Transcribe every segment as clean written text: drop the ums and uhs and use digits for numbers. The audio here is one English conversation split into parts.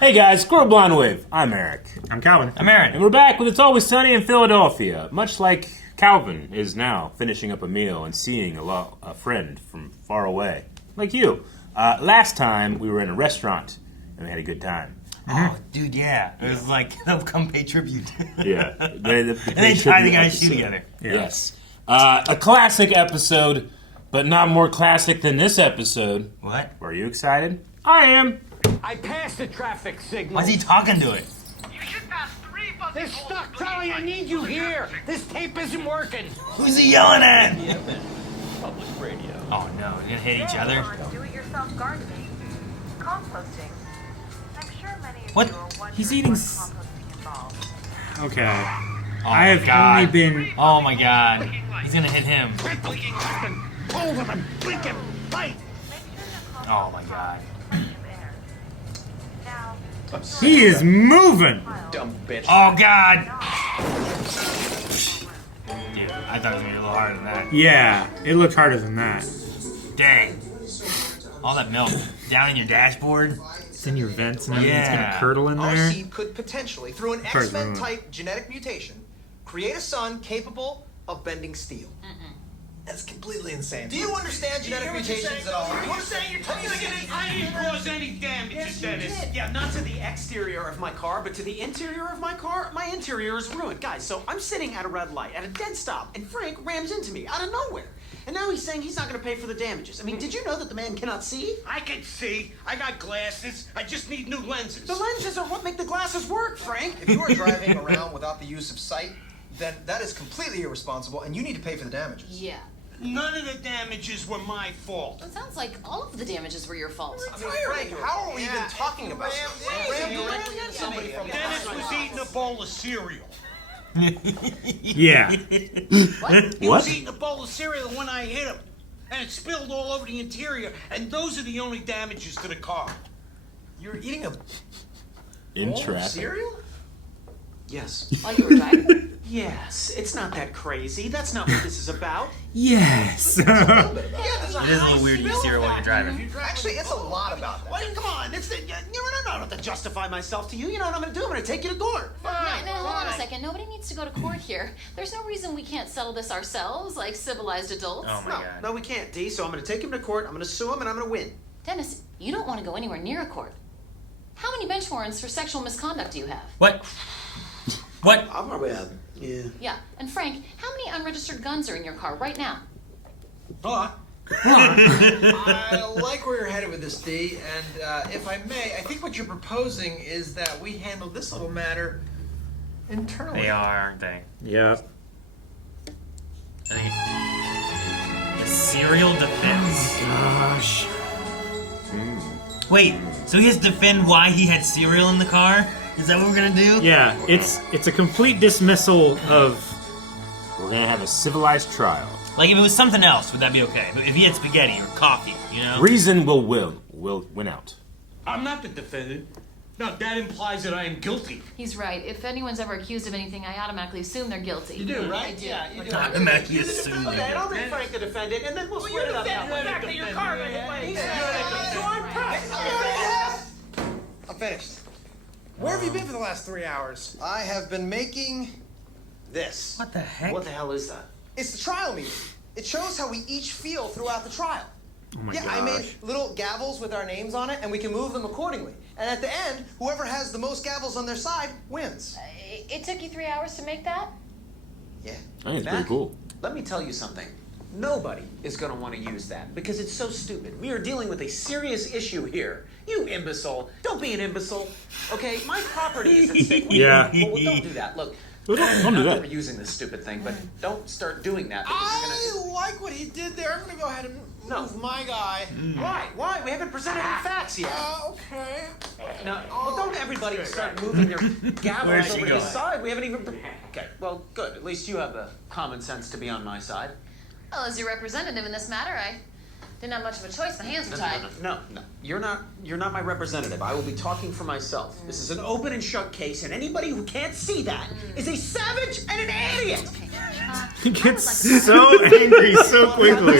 Hey guys, Squirrel Blonde Wave. I'm Eric. I'm Calvin. I'm Aaron. And we're back with It's Always Sunny in Philadelphia. Much like Calvin is now finishing up a meal and seeing a friend from far away. Like you. Last time we were in a restaurant and we had a good time. Oh, dude, yeah. It was like, they'll come pay tribute. Yeah. And they tie the guy's shoe together. Yeah. Yes. A classic episode, but not more classic than this episode. What? Are you excited? I am. I passed the traffic signal. Why's he talking to it? You should pass 3 buses. They're stuck, Charlie. I need you here. This tape isn't working. Who's he yelling at? Public radio. Oh, no. They're gonna hit each other? Do-it-yourself gardening, composting. I'm sure many of What? you are wondering He's eating what composting involves. Okay. Oh, I have God. only been... Oh, my God. He's gonna hit him. Quit blinking, Austin. Hold him and blink him. Fight. Make sure your Oh, my God. plenty of air. Now, He is moving! Dumb bitch. Oh, God. Dude, I thought it was gonna be a little harder than that. Yeah, it looked harder than that. Dang. All that milk down in your dashboard. It's in your vents and everything. It's Yeah. gonna curdle in Our there. seed could potentially, through an Sorry, X-Men type genetic mutation, create a sun capable of bending steel. That's completely insane. Do you understand genetic mutations at all? Do you understand you're telling me I didn't cause any damage, Dennis. Yeah, not to the exterior of my car, but to the interior of my car. My interior is ruined. Guys, so I'm sitting at a red light, at a dead stop, and Frank rams into me out of nowhere. And now he's saying he's not going to pay for the damages. I mean, did you know that the man cannot see? I can see. I got glasses. I just need new lenses. The lenses are what make the glasses work, Frank. If you are driving around without the use of sight, then that is completely irresponsible, and you need to pay for the damages. Yeah. None of the damages were my fault. It sounds like all of the damages were your fault. I mean, Frank, how are we even talking about this? Ram directly into somebody from Dennis was eating a bowl of cereal. Yeah. He What? was eating a bowl of cereal when I hit him. And it spilled all over the interior. And those are the only damages to the car. You're eating a In bowl of traffic. cereal? Yes. While you were driving? Yes. It's not that crazy. That's not what this is about. Yes. It is a little weird to eat cereal while you're driving. Actually, it's a lot about that. Well, come on. It's the, you know, I don't have to justify myself to you. You know what I'm going to do? I'm going to take you to court. No, hold on a second. Nobody needs to go to court here. There's no reason we can't settle this ourselves, like civilized adults. Oh, my God. No, we can't, Dee. So I'm going to take him to court. I'm going to sue him, and I'm going to win. Dennis, you don't want to go anywhere near a court. How many bench warrants for sexual misconduct do you have? What? What? I'll probably have. Yeah. Yeah. And Frank, how many unregistered guns are in your car right now? I like where you're headed with this, Dee, and if I may, I think what you're proposing is that we handle this little matter internally. They are, aren't they? Yep. The cereal defense. Gosh. Wait, so he has to defend why he had cereal in the car? Is that what we're gonna do? Yeah, it's a complete dismissal of... We're gonna have a civilized trial. Like, if it was something else, would that be okay? But if he had spaghetti or coffee, you know? Reason will win out. I'm not the defendant. No, that implies that I am guilty. He's right. If anyone's ever accused of anything, I automatically assume they're guilty. You do, right? I do. Yeah, you do. Automatically assume Okay, and you. I'll make Frank the defendant, and then we'll split it up. Back to your car right away. So I'm pressed. I'm finished. Where have you been for the last 3 hours? I have been making this. What the heck? What the hell is that? It's the trial meeting. It shows how we each feel throughout the trial. Oh my Yeah, gosh. I made little gavels with our names on it, and we can move them accordingly. And at the end, whoever has the most gavels on their side wins. It took you 3 hours to make that? Yeah. I think it's Mac? pretty cool. Let me tell you something. Nobody is going to want to use that because it's so stupid. We are dealing with a serious issue here. You imbecile. Don't be an imbecile. Okay, my property is at stake. Yeah. Well, don't do that. Look. Don't do We're that. using this stupid thing, but don't start doing that. Because you're gonna... like what he did there. I'm gonna go ahead and move my guy. Why? Why? We haven't presented any facts yet. Okay. No, well, don't everybody start moving their Where's gavels she over to the going? side. We haven't even... Okay, well, good. At least you have the common sense to be on my side. Well, as your representative in this matter, I didn't have much of a choice. My hands were tied. No. You're not my representative. I will be talking for myself. This is an open and shut case, and anybody who can't see that is a savage and an idiot. Okay. He gets so angry so quickly.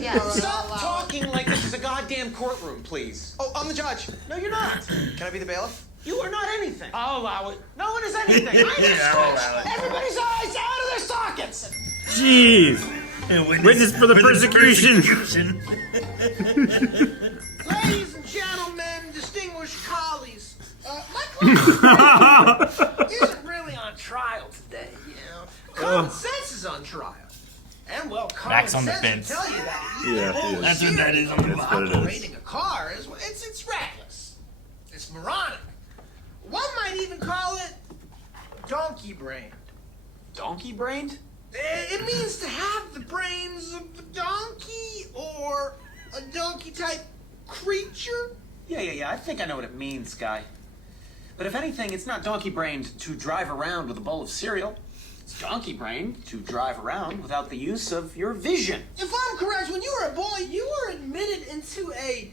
Yeah. Stop talking like this is a goddamn damn courtroom, please. Oh, I'm the judge. No, you're not. Can I be the bailiff? You are not anything. I'll allow it. No one is anything. I'm the I'll judge. allow it. Everybody's eyes out of their sockets. Jeez. Witness for the persecution. Ladies and gentlemen, distinguished colleagues, my client isn't really on trial today, you know. Common sense is on trial. And, well, common Max on the sense will fence. tell you that Yeah, he is. That's what that is on the That's what it is. operating a car is, it's reckless. It's moronic. One might even call it donkey-brained. Donkey-brained? It means to have the brains of a donkey or a donkey-type creature. Yeah. I think I know what it means, Guy. But if anything, it's not donkey-brained to drive around with a bowl of cereal. It's donkey-brained to drive around without the use of your vision. If I'm correct, when you were a boy, you were admitted into a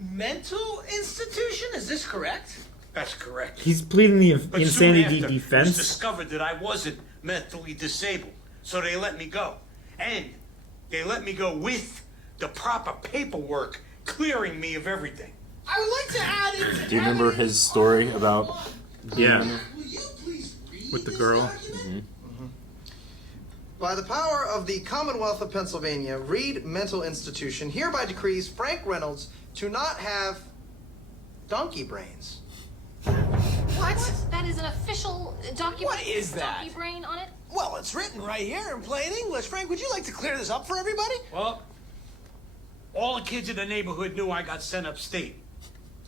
mental institution. Is this correct? That's correct. He's pleading the But soon insanity after, it was defense. discovered that I wasn't mentally disabled, so they let me go. And they let me go with the proper paperwork clearing me of everything. I would like to add into Do you remember evidence his story about? Yeah. Will you please read With the this girl? document? By the power of the Commonwealth of Pennsylvania, Reed Mental Institution hereby decrees Frank Reynolds to not have donkey brains. What? That is an official document. What is that? Donkey brain on it? Well, it's written right here in plain English. Frank, would you like to clear this up for everybody? Well, all the kids in the neighborhood knew I got sent upstate.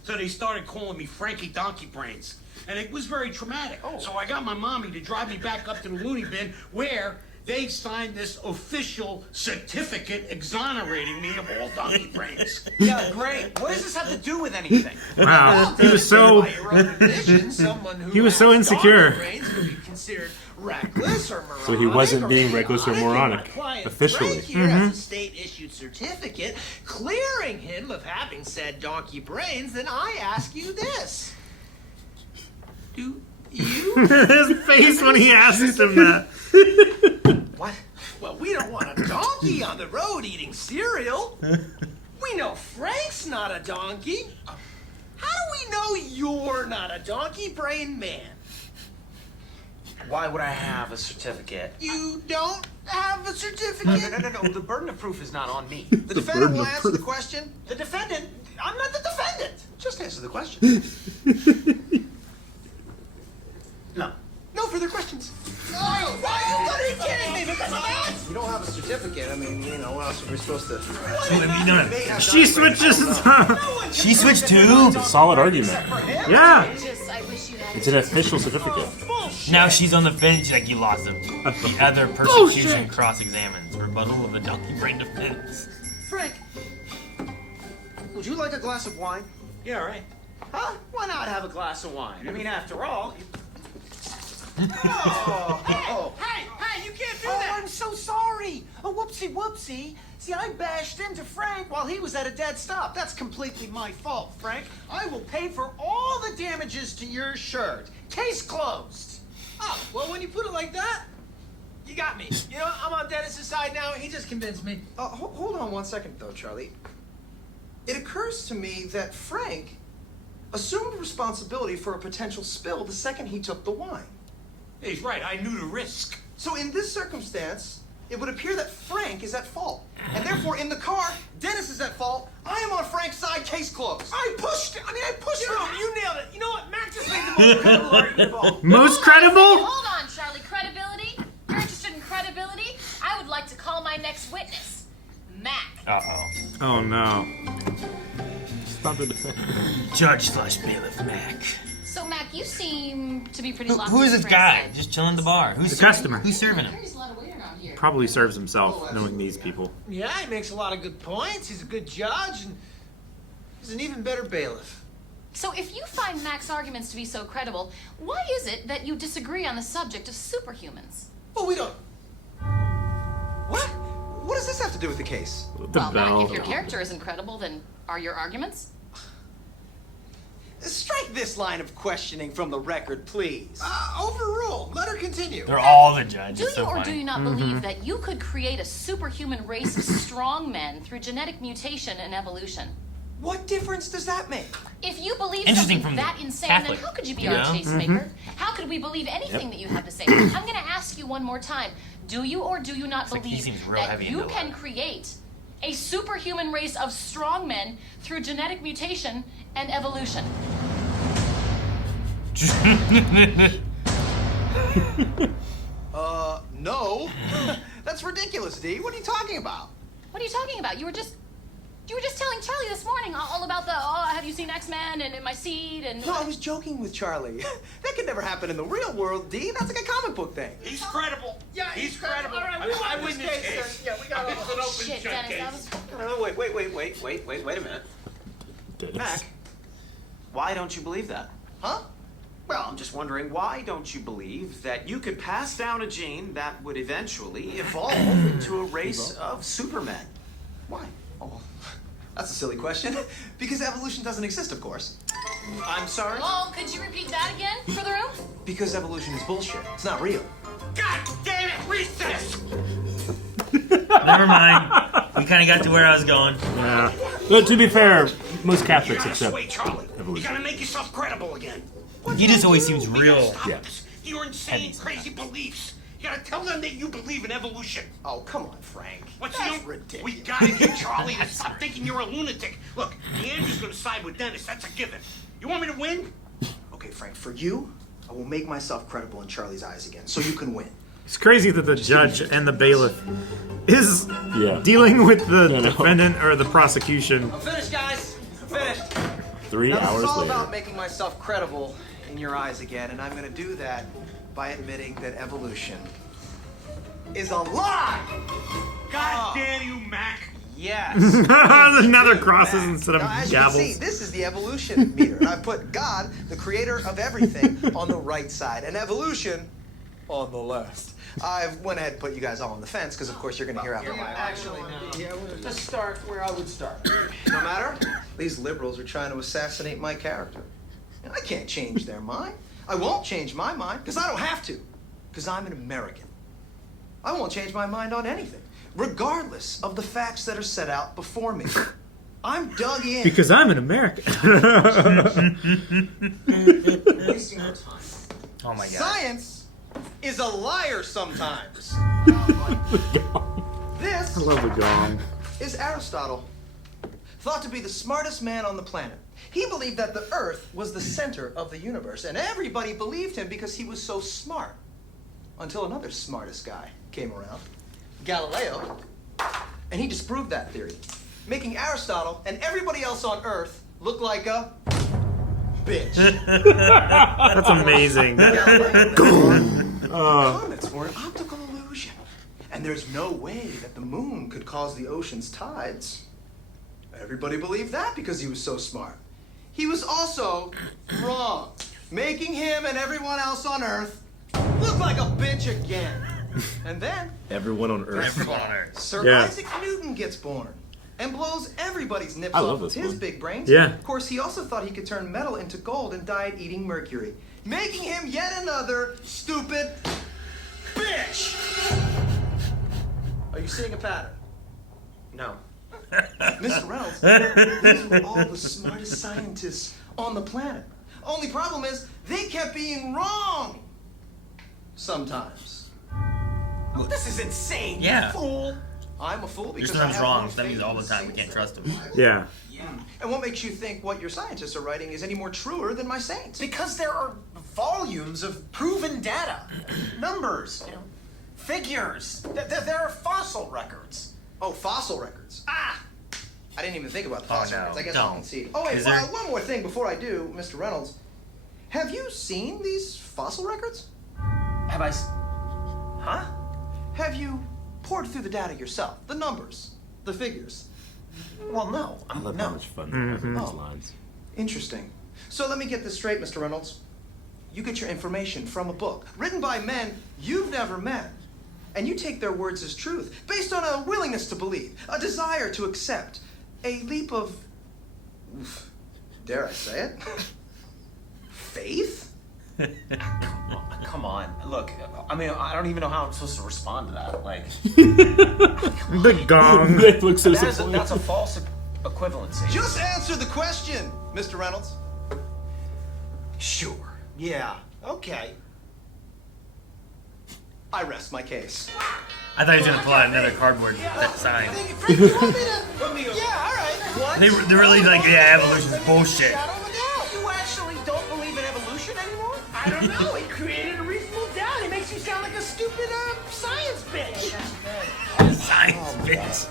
So they started calling me Frankie Donkey Brains. And it was very traumatic. So I got my mommy to drive me back up to the loony bin where they signed this official certificate exonerating me of all donkey brains. Yeah, great. What does this have to do with anything? Wow. He was so. By your own admission, someone who He was so has insecure. donkey brains could be considered reckless or moronic. So he wasn't being or reckless or idiotic, and moronic, my client officially. Frank here has a state-issued certificate clearing him of having said donkey brains. Then I ask you this: do you? His face when he asked him that. What? Well, we don't want a donkey on the road eating cereal. We know Frank's not a donkey. How do we know you're not a donkey-brained man? Why would I have a certificate? You don't have a certificate? No. The burden of proof is not on me. The defendant will answer the question. The defendant? I'm not the defendant. Just answer the question. No. No further questions. Oh, you gotta be kidding me because of that? You don't have a certificate. I mean, you know, what else are we supposed to? What have you done? She switches. She switched too? It's a solid argument. Yeah. I wish you had. It's an official certificate. Now she's on the fence. She's like, you lost him. The other persecution cross-examines. Rebuttal of the donkey brain defense. Frank, would you like a glass of wine? Yeah, right. Huh? Why not have a glass of wine? I mean, after all. Hey, you can't do Oh, that. I'm so sorry. Oh, whoopsie. See, I bashed into Frank while he was at a dead stop. That's completely my fault, Frank. I will pay for all the damages to your shirt. Case closed. Oh, well, when you put it like that, you got me. You know, I'm on Dennis's side now. He just convinced me. Hold on 1 second, though, Charlie. It occurs to me that Frank assumed responsibility for a potential spill the second he took the wine. He's right. I knew the risk. So in this circumstance, it would appear that Frank is at fault. And therefore, in the car, Dennis is at fault. I am on Frank's side, case closed. I pushed him. You nailed it. You know what? Mac just made the most credible argument of all. Most credible? Hold on, Charlie. Credibility? You're interested in credibility? I would like to call my next witness, Mac. Uh-oh. Oh no. Stop it. Judge/bailiff Mac. So, Mac, you seem to be pretty Who, locked who is in this Frank's guy? head. Just chilling at the bar. Who's The serving- customer. Who's serving him? There's a lot of weight around here. Probably serves himself, knowing these people. Yeah, he makes a lot of good points. He's a good judge, and he's an even better bailiff. So, if you find Mac's arguments to be so credible, why is it that you disagree on the subject of superhumans? Well, we don't. What? What does this have to do with the case? The well, bell. Mac, if your character isn't credible, then are your arguments? Strike this line of questioning from the record, please. Overruled. Let her continue. They're all the judge. Do It's you so or funny. do you not believe that you could create a superhuman race of strong men through genetic mutation and evolution? What difference does that make? If you believe Interesting something from that insane, Catholic, then how could you be you our know? tastemaker? How could we believe anything that you have to say? I'm going to ask you one more time. Do you or do you not like he believe seems real that heavy you into can it. create a superhuman race of strong men through genetic mutation and evolution? No. That's ridiculous, Dee. What are you talking about? What are you talking about? You were just telling Charlie this morning all about the, have you seen X-Men and in my seed and... No, I was joking with Charlie. That could never happen in the real world, Dee. That's like a comic book thing. He's credible. Yeah, he's credible. All right, I win this case. Yeah, we got all It's the an open Shit, shut Dennis, case. that was... Wait a minute. Mac, why don't you believe that? Huh? Well, I'm just wondering, why don't you believe that you could pass down a gene that would eventually evolve into a race of supermen? Why? Oh, that's a silly question. Because evolution doesn't exist, of course. I'm sorry? Oh, could you repeat that again for the room? Because evolution is bullshit. It's not real. God damn it! Recess. Never mind. We kind of got to where I was going. Yeah. But to be fair, most You Catholics gotta accept sway Charlie. You evolution. gotta make yourself credible again. He just always seems We gotta real. stop Yeah. this. Your insane, crazy beliefs. You gotta tell them that you believe in evolution. Oh, come on, Frank. What's That's the ridiculous. We gotta get Charlie to stop thinking you're a lunatic. Look, Leander's gonna side with Dennis. That's a given. You want me to win? Okay, Frank, for you, I will make myself credible in Charlie's eyes again, so you can win. It's crazy that the judge and the bailiff is Yeah. dealing with the No. defendant or the prosecution. I'm finished, guys. I'm finished. 3 Now, this hours is all later. about making myself credible in your eyes again, and I'm going to do that by admitting that evolution is a lie. God damn you, Mac. Yes. Another crosses instead of Now, as you can see, gavels. this is the evolution meter. And I put God, the creator of everything, on the right side, and evolution on the left. I went ahead and put you guys all on the fence because, of course, you're going to hear after my Actually, no. Yeah, let's start where I would start. No matter, these liberals are trying to assassinate my character. And I can't change their mind. I won't change my mind because I don't have to, because I'm an American. I won't change my mind on anything, regardless of the facts that are set out before me. I'm dug in. Because I'm an American. Wasting our time. Oh my god. Science is a liar sometimes. This I love the gong. is Aristotle, thought to be the smartest man on the planet. He believed that the Earth was the center of the universe, and everybody believed him because he was so smart. Until another smartest guy came around, Galileo, and he disproved that theory, making Aristotle and everybody else on Earth look like a bitch. That's amazing. Comets were an optical illusion, and there's no way that the moon could cause the ocean's tides. Everybody believed that because he was so smart. He was also wrong, making him and everyone else on Earth look like a bitch again. And then Everyone on Earth. Everyone on Earth. Sir Yeah. Isaac Newton gets born and blows everybody's nips I off love with this his one. big brains. Yeah. Of course, he also thought he could turn metal into gold and died eating mercury, making him yet another stupid bitch. Are you seeing a pattern? No. Mr. Reynolds, these were all the smartest scientists on the planet. Only problem is, they kept being wrong. Sometimes. Oh, this is insane, Yeah. you fool. I'm a fool because Just I sometimes have wrong, more so that means faith all the in time we saints can't than trust him. Yeah. And what makes you think what your scientists are writing is any more truer than my saints? Because there are volumes of proven data, numbers, figures. There are fossil records. Oh, fossil records. Ah! I didn't even think about the fossil no, records. I guess don't. I'll concede. Oh, wait, Is there- one more thing before I do, Mr. Reynolds. Have you seen these fossil records? Have I? Huh? Have you poured through the data yourself? The numbers, the figures. Well, no. I love no. how much fun they have in these Oh. lines. Interesting. So let me get this straight, Mr. Reynolds. You get your information from a book written by men you've never met, and you take their words as truth based on a willingness to believe, a desire to accept, a leap of, dare I say it, faith? Come on. Look, I mean, I don't even know how I'm supposed to respond to that. Like, The gong. They look so that's disappointed. a false equivalency. Just answer the question, Mr. Reynolds. Sure. Yeah. Okay. I rest my case. I thought he was gonna pull out another cardboard sign. Frank, you want me to... Yeah, all right. What? They're really like, yeah, evolution's bullshit. Shadow of a doubt. You actually don't believe in evolution anymore? I don't know. He created a reasonable doubt. He makes you sound like a stupid science bitch. Science bitch.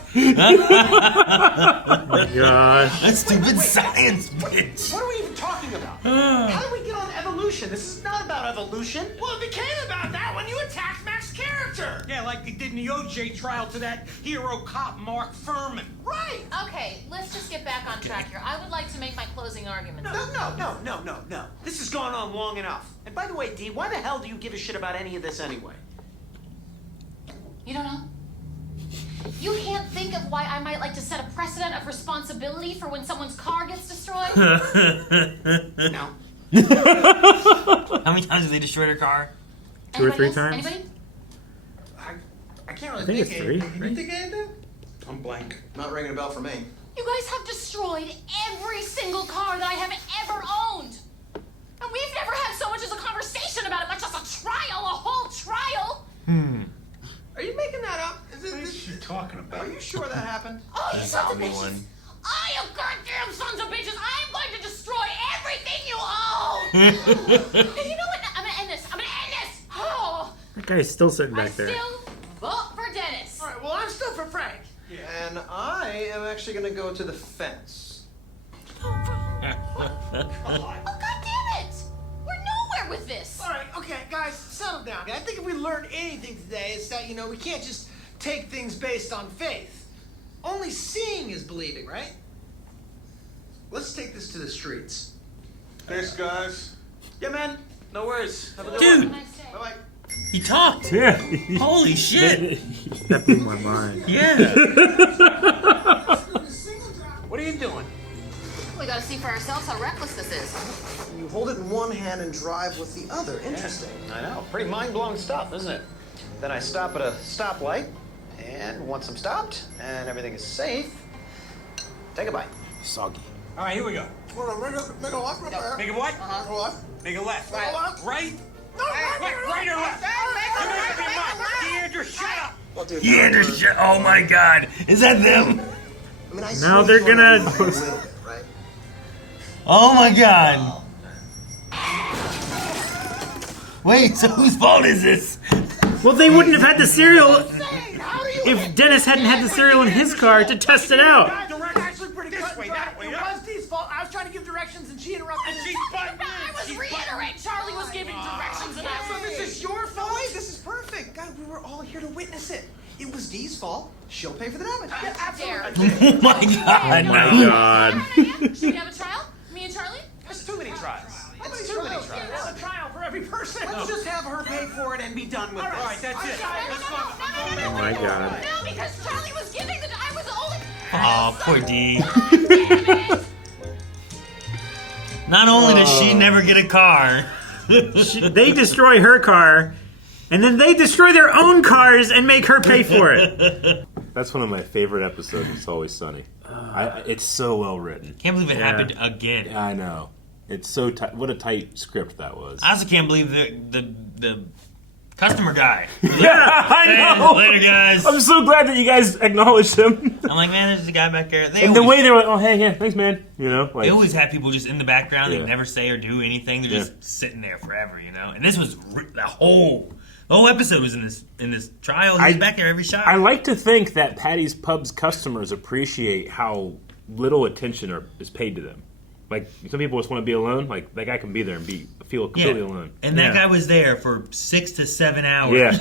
Oh my gosh. A stupid science bitch. What are we even talking about? How did we get on evolution? This is not about evolution. Well, it became about that when you attacked Mac's character. Yeah, like they did in the OJ trial to that hero cop, Mark Furman. Right. Okay, let's just get back on track here. I would like to make my closing argument. No. This has gone on long enough. And by the way, Dee, why the hell do you give a shit about any of this anyway? You don't know? You can't think of why I might like to set a precedent of responsibility for when someone's car gets destroyed? No. How many times have they destroyed her car? 2 or 3 else? times? Anybody? I can't really I think it's of 3. anything. Can you think of anything? I'm blank. Not ringing a bell for me. You guys have destroyed every single car that I have ever owned. And we've never had so much as a conversation about it, much as a trial, a whole trial. Are you making that up? What is she talking about? Are you sure that happened? Oh, you sons of me bitches. one. I am goddamn sons of bitches. I am going to destroy everything you own. And you know what? I'm going to end this. I'm going to end this. Oh, That guy's still sitting I back there. still vote for Dennis. All right, well, I'm still for Frank. And I am actually going to go to the fence. Oh, God damn it. We're nowhere with this. All right, okay, guys, settle down. I think if we learned anything today, it's that, we can't just take things based on faith. Only seeing is believing, right? Let's take this to the streets. Thanks, guys. Yeah, man. No worries. Have a good Dude, one. Nice day. Bye-bye. he talked. Yeah. Holy shit. That blew my mind. Yeah. What are you doing? We gotta see for ourselves how reckless this is. You hold it in one hand and drive with the other. Interesting. I know. Pretty mind-blowing stuff, isn't it? Then I stop at a stoplight, and once I'm stopped and everything is safe, take a bite. Soggy. All right, here we go. Well, make a left right there. Make a what? Make a left. Make a left. Make a left. Right? No, Right or left? You make up your mind. Deandra, shut up. Well, dude, Oh my god. Is that them? I mean, I Now see they're you gonna- a little bit, right? Oh my god. Wait, so whose fault is this? Well, they wouldn't have had the cereal if Dennis hadn't had the cereal in his car to test it out. Actually pretty This cut and way, dry. that way, It yeah. was Dee's fault. I was trying to give directions and she interrupted. And she's butting I was reiterating Charlie was giving directions and So this is your fault? Wait, this is perfect. God, we were all here to witness it. It was Dee's fault. She'll pay for the damage. Dare. Oh my god, Oh my no. god. Should we have a trial? Me and Charlie? There's too many trials. It's too many trials. There's a trial for every person. Let's just have her pay for it and be done with All this. right, All right, that's it. Let's go. Oh my god. No, because Charlie was giving the. I was only. Aw, poor D. Damn it! Not only does she never get a car, They destroy her car, and then they destroy their own cars and make her pay for it. That's one of my favorite episodes. It's Always Sunny. It's so well written. can't believe it Yeah. happened again. I know. It's so tight. What a tight script that was. I also can't believe the customer guy. Yeah, I Hey, know. later, guys. I'm so glad that you guys acknowledged him. I'm like, man, there's a guy back there. And the way they were like, oh, hey, yeah, thanks, man. You know, They like, always have people just in the background Yeah. that never say or do anything. They're Yeah. just sitting there forever, you know. And this was the whole episode was in this trial. He was back there every shot. I like to think that Patty's Pub's customers appreciate how little attention is paid to them. Like, some people just want to be alone. Like, that guy can be there and feel completely alone. And that Yeah. guy was there for 6 to 7 hours. Yeah.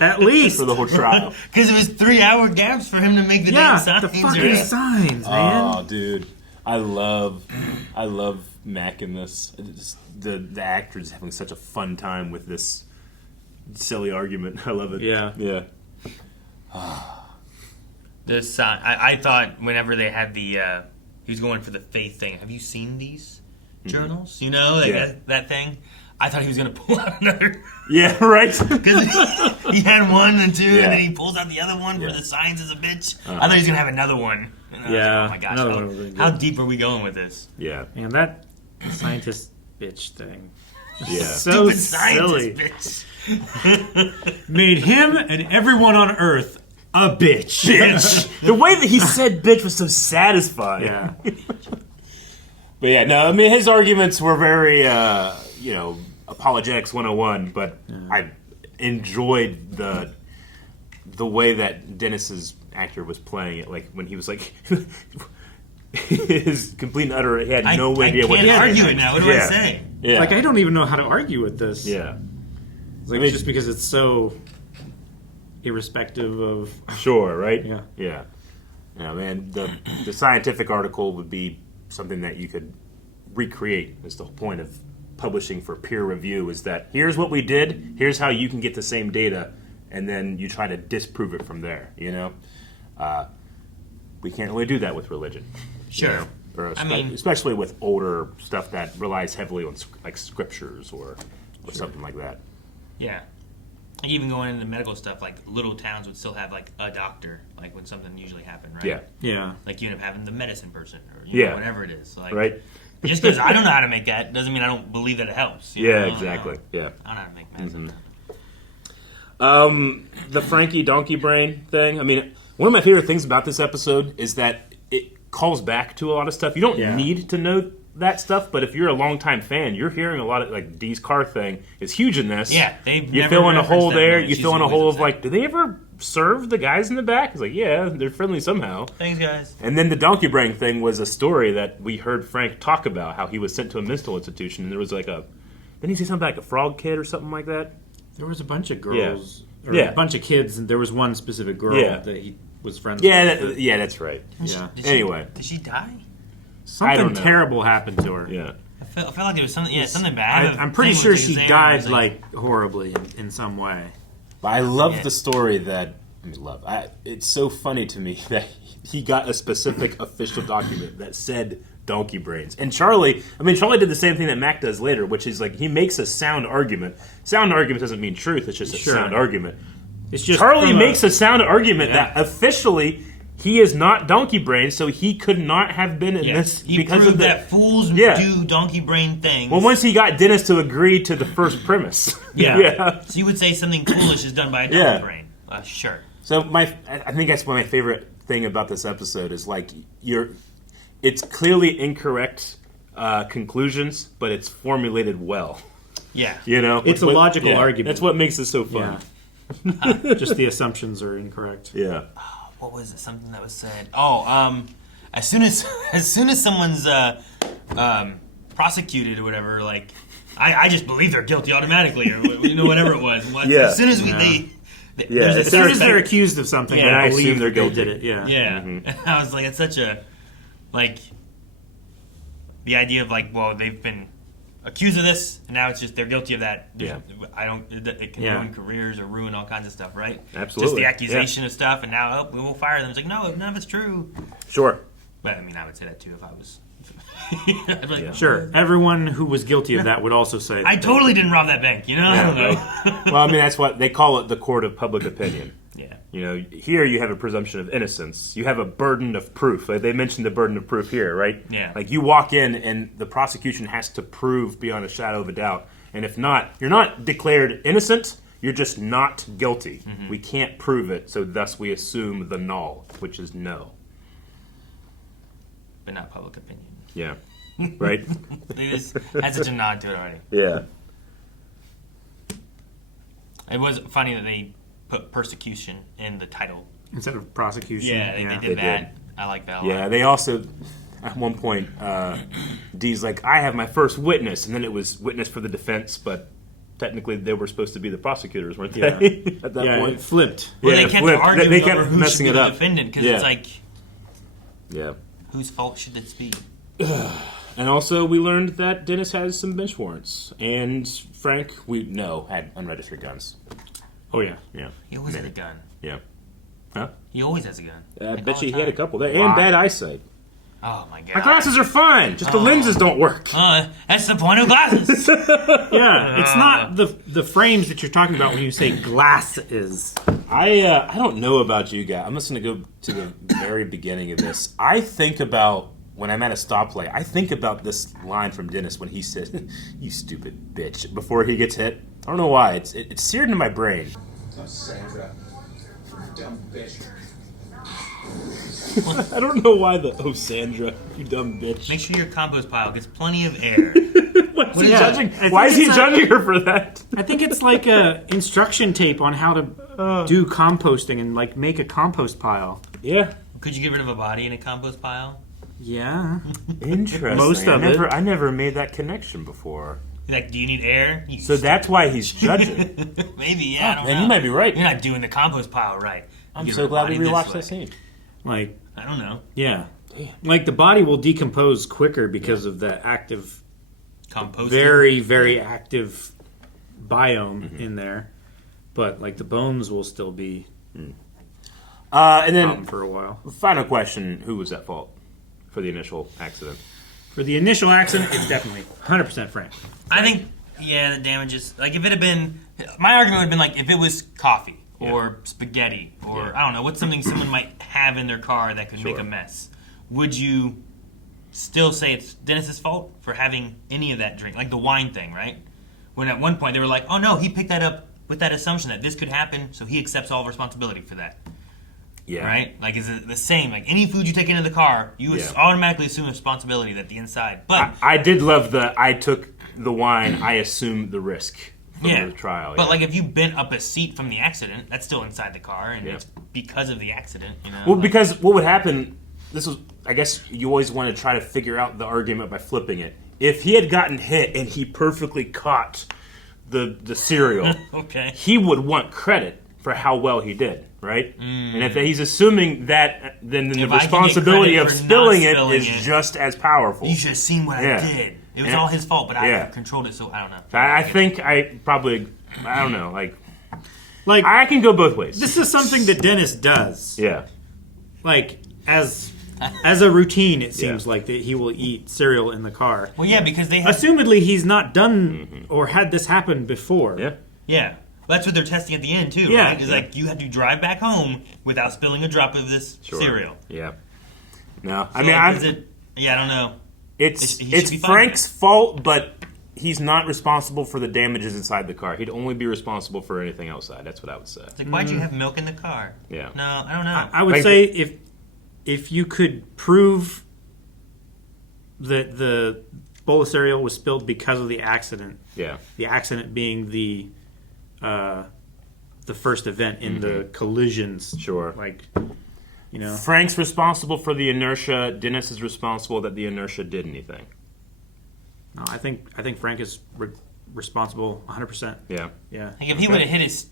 At least. For the whole trial. Because it was 3-hour gaps for him to make the damn Yeah, signs. the fucking or- signs, man. Oh, dude. I love Mac in this. The actor's having such a fun time with this silly argument. I love it. Yeah. Yeah. I thought whenever they had the he was going for the faith thing. Have you seen these journals? You know, like Yeah. that thing. I thought he was gonna pull out another. Yeah, right. Because he had one and two, Yeah. and then he pulls out the other one for Yeah. the science is a bitch. I thought he was gonna have another one. And I was Yeah, like, oh my gosh, another one would be how good. deep are we going with this? Yeah. And that scientist bitch thing. Yeah. So Stupid silly. scientist, bitch. Made him and everyone on Earth a bitch. The way that he said bitch was so satisfying. Yeah. But yeah, no, I mean, his arguments were very, apologetics 101, but I enjoyed the way that Dennis's actor was playing it. Like, when he was like, his complete and utter, he had no idea what I can't argue say. it now. What do I say? Yeah. Like, I don't even know how to argue with this. Yeah. It's like, I mean- just because it's so irrespective of... Sure, right? Yeah. Yeah. Yeah, man, the scientific article would be something that you could recreate. That's the whole point of publishing for peer review, is that here's what we did, here's how you can get the same data, and then you try to disprove it from there, you know? We can't really do that with religion. Sure. You know? Or especially with older stuff that relies heavily on like scriptures or something like that. Yeah. Like even going into medical stuff, like little towns would still have like a doctor, like when something usually happened, right? Yeah. Yeah. Like you end up having the medicine person or Yeah. whatever it is. Like, Right? Just because I don't know how to make that doesn't mean I don't believe that it helps. you Yeah, know? exactly. Yeah. I don't know how to make medicine. The Frankie Donkey Brain thing. I mean, one of my favorite things about this episode is that it calls back to a lot of stuff. You don't need to know that stuff, but if you're a longtime fan, you're hearing a lot of, like, Dee's car thing is huge in this. Yeah, they've you never fill in a hole referenced that there. much. You She's fill in a always hole of, upset. like, do they ever serve the guys in the back? It's like, yeah, they're friendly somehow. Thanks, guys. And then the Donkey Brain thing was a story that we heard Frank talk about, how he was sent to a mental institution, and there was like didn't he say something about like a frog kid or something like that? There was a bunch of girls, or Yeah. a bunch of kids, and there was one specific girl Yeah. that he was friends Yeah, with. yeah, that's right. Yeah. Anyway. Did she die? I Something don't know. terrible happened to her. Yeah. I felt like there was something. Yeah, something bad. I'm pretty sure she died like horribly in some way. But I love the story that it's so funny to me that he got a specific official document that said donkey brains. And Charlie did the same thing that Mac does later, which is like he makes a sound argument. Sound argument doesn't mean truth, it's just a sound argument. It's just Charlie makes a sound argument that officially he is not donkey brains, so he could not have been in this He because proved of that fools do donkey brain things. Well, once he got Dennis to agree to the first premise. Yeah. So you would say something foolish is done by a donkey brain. Sure. So I think that's one of my favorite thing about this episode is like it's clearly incorrect conclusions, but it's formulated well. Yeah. You know, It's a logical argument. That's what makes it so fun. Yeah. Just the assumptions are incorrect. Yeah. What was it? Something that was said. As soon as someone's prosecuted or whatever, like I just believe they're guilty automatically, or whatever it was. As soon as as soon as they're accused of something, I believe they're they guilty. did it. Yeah. Yeah. And I was like, it's such a the idea of like, well, they've been accused of this, and now it's just they're guilty of that. Yeah. It can ruin careers or ruin all kinds of stuff, right? Absolutely. Just the accusation of stuff, and now we will fire them. It's like, no, none of it's true. Sure. But I mean, I would say that too if I was. I'd be like, Sure. Everyone who was guilty of that would also say that I totally didn't rob that bank, you know? I don't know. Well, I mean, that's what they call it, the court of public opinion. Yeah. You know, here you have a presumption of innocence. You have a burden of proof. Like, they mentioned the burden of proof here, right? Yeah. Like, you walk in and the prosecution has to prove beyond a shadow of a doubt. And if not, you're not declared innocent. You're just not guilty. Mm-hmm. We can't prove it, so thus we assume the null, which is no. But not public opinion. Yeah. Right? They just had such a nod to it already. Yeah. It was funny that they put persecution in the title. instead of prosecution. Yeah, they did that. I like that a lot. Yeah, they also, at one point, Dee's like, I have my first witness, and then it was witness for the defense, but technically they were supposed to be the prosecutors, weren't they? At that point. It flipped. Well, Yeah, they kept flipped. arguing They over kept who messing should it be the up. defendant, because Yeah. it's like, Yeah. whose fault should this be? And also, we learned that Dennis has some bench warrants, and Frank, had unregistered guns. Oh, yeah. Yeah. He always had a gun. Yeah. Huh? He always has a gun. I Like, bet all you the he had a time. couple there, and bad eyesight. Oh my god. My glasses are fine. Just the lenses don't work. That's the point of glasses. Yeah, it's not the frames that you're talking about when you say glasses. I don't know about you guys. I'm just going to go to the very beginning of this. I think about, when I'm at a stoplight, I think about this line from Dennis when he says, "You stupid bitch," before he gets hit. I don't know why. It's seared into my brain. Oh, Sandra. Dumb bitch. I don't know why Sandra, you dumb bitch. Make sure your compost pile gets plenty of air. Why is he judging her for that? I think it's like a instruction tape on how to do composting and like make a compost pile. Yeah. Could you get rid of a body in a compost pile? Yeah. Interesting. Most of it. I never made that connection before. Like, do you need air? So that's why he's judging. Maybe, yeah. I don't Man, know. you might be right. You're not doing the compost pile right. I'm Get so rid of glad we body this rewatched way. that scene. Like, I don't know. yeah. Damn. Like the body will decompose quicker because of the active, Composting. very, very active biome in there. But like the bones will still be And problem then, for a while. final question, who was at fault for the initial accident? For the initial accident, it's definitely 100% Frank. I think, yeah, the damages. Like, if it had been, my argument would have been like, if it was coffee or spaghetti or I don't know, what's something someone might have in their car that could make a mess. Would you still say it's Dennis's fault for having any of that drink? Like the wine thing, right? When at one point they were like, oh no, he picked that up with that assumption that this could happen, so he accepts all responsibility for that. Yeah. Right? Like, is it the same? Like, any food you take into the car, you automatically assume responsibility that the inside. But I did love I took the wine, I assumed the risk from the trial. But, like, if you bent up a seat from the accident, that's still inside the car, and it's because of the accident, you know? Well, because what would happen, I guess you always want to try to figure out the argument by flipping it. If he had gotten hit and he perfectly caught the cereal, he would want credit for how well he did, right? And if he's assuming that, then the responsibility of spilling it is just as powerful. You should have seen what I did. It was all his fault, but I controlled it, so I don't know. I think I don't know, like I can go both ways. This is something that Dennis does. Yeah. Like, as a routine, it seems like that he will eat cereal in the car. Well, yeah, because they assumedly he's not done or had this happen before. Yeah. Yeah. Well, that's what they're testing at the end, too, right? Because, like, you had to drive back home without spilling a drop of this cereal. Yeah. No, So, I mean, I don't know. It's Frank's fault, but he's not responsible for the damages inside the car. He'd only be responsible for anything outside. That's what I would say. It's like, why'd you have milk in the car? Yeah. No, I don't know. I would say if you could prove that the bowl of cereal was spilled because of the accident, the accident being the first event in the collisions, like, you know, Frank's responsible for the inertia. Dennis is responsible that the inertia did anything. No, I think Frank is responsible 100%. Yeah. Yeah. Like, if he would have hit his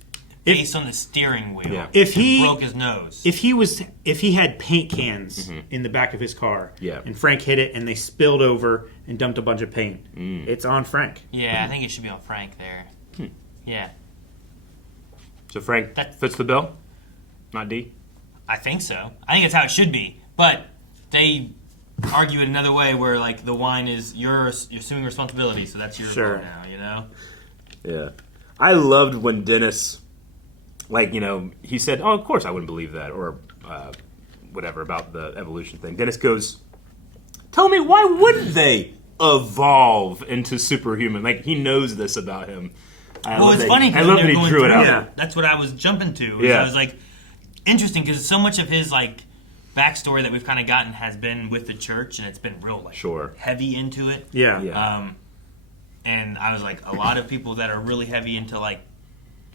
face on the steering wheel, if he broke his nose, if he had paint cans in the back of his car, and Frank hit it and they spilled over and dumped a bunch of paint, it's on Frank. Yeah, I think it should be on Frank there. Yeah. So Frank fits the bill, not D. I think so. I think that's how it should be. But they argue it another way, where like the wine is you're assuming responsibility, so that's your fault now. You know. Yeah. I loved when Dennis, like, you know, he said, "Oh, of course I wouldn't believe that," or whatever about the evolution thing. Dennis goes, "Tell me, why wouldn't they evolve into superhuman?" Like, he knows this about him. It's funny. I love that he drew it out. Yeah. That's what I was jumping to. I was like, interesting, because so much of his like backstory that we've kind of gotten has been with the church, and it's been real like heavy into it. And I was like, a lot of people that are really heavy into like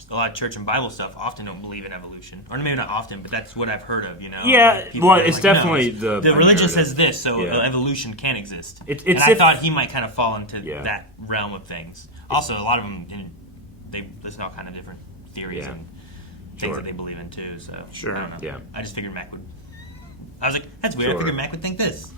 a lot of church and Bible stuff often don't believe in evolution, or maybe not often, but that's what I've heard of. You know? Yeah. People Well, are it's like, definitely no, the religion says this, so evolution can exist. And I thought he might kind of fall into that realm of things. Also, a lot of them they listen to all kind of different theories and things that they believe in too. So I don't know. Yeah. I just figured Mac would. I was like, that's weird. I figured Mac would think this.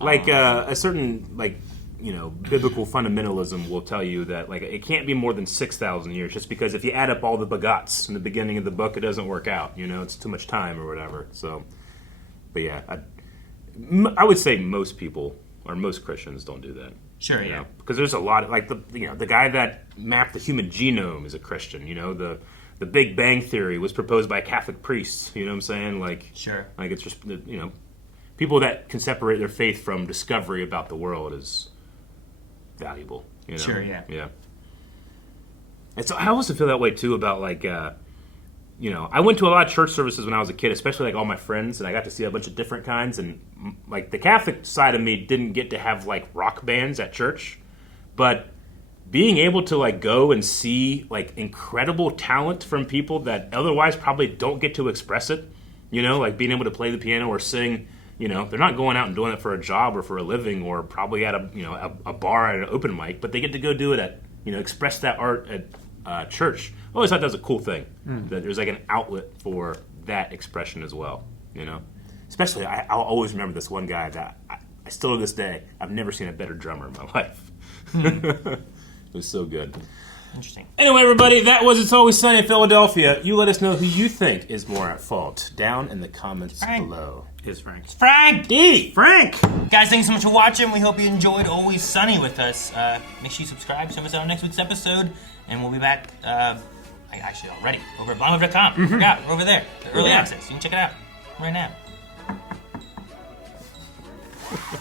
Like a certain, like, you know, biblical fundamentalism will tell you that, like, it can't be more than 6,000 years, just because if you add up all the begots in the beginning of the book, it doesn't work out. You know, it's too much time or whatever. So, but yeah, I would say most people or most Christians don't do that. Sure, you yeah. know? Because there's a lot of, like, the guy that mapped the human genome is a Christian. You know, the Big Bang Theory was proposed by Catholic priests. You know what I'm saying? Like, sure. Like, it's just, you know, people that can separate their faith from discovery about the world is valuable. You know? Sure, yeah. Yeah. And so I also feel that way too about, like, you know, I went to a lot of church services when I was a kid, especially like all my friends, and I got to see a bunch of different kinds. And like the Catholic side of me didn't get to have like rock bands at church, but being able to like go and see like incredible talent from people that otherwise probably don't get to express it, you know, like being able to play the piano or sing. You know, they're not going out and doing it for a job or for a living or probably at a bar at an open mic, but they get to go do it at, you know, express that art at church. I always thought that was a cool thing, that there's like an outlet for that expression as well, you know? Especially, I'll always remember this one guy that I still to this day, I've never seen a better drummer in my life. It was so good. Interesting. Anyway, everybody, that was It's Always Sunny in Philadelphia. You let us know who you think is more at fault down in the comments below. Is Frank. Frank! D! Frank! Guys, thanks so much for watching. We hope you enjoyed Always Sunny with us. Make sure you subscribe. Check us out on next week's episode. And we'll be back, actually already, over at blindwave.com. I forgot, we're over there. The early access. You can check it out right now. I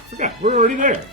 forgot, we're already there.